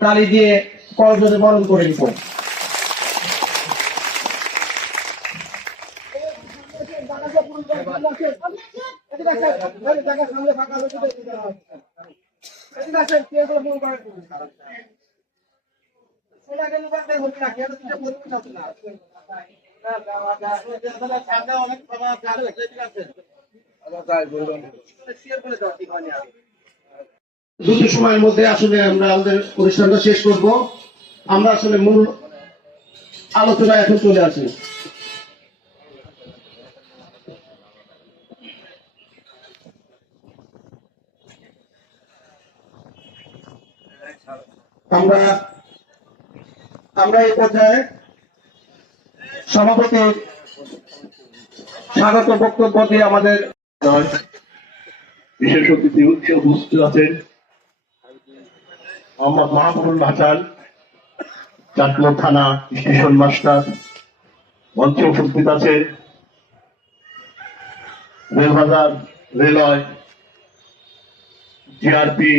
তালি দিয়ে করজোড়ে বরণ করে নিব। দ্রুত সময়ের মধ্যে আসলে আমরা আমাদের অনুষ্ঠানটা শেষ করব। আমরা আসলে মূল আলোচনা এখন চলে আসি। আমরা এই পর্যায়ে সভাপতির স্বাগত বক্তব্য দিয়ে আমাদের বিশেষ অতিথি উপস্থিত আছেন মোহাম্মদ মাহমুদুল হাসান, চাটমোড় থানা স্টেশন মাস্টার। মঞ্চে উপস্থিত আছে রেলবাজার রেলওয়ে জিআরপি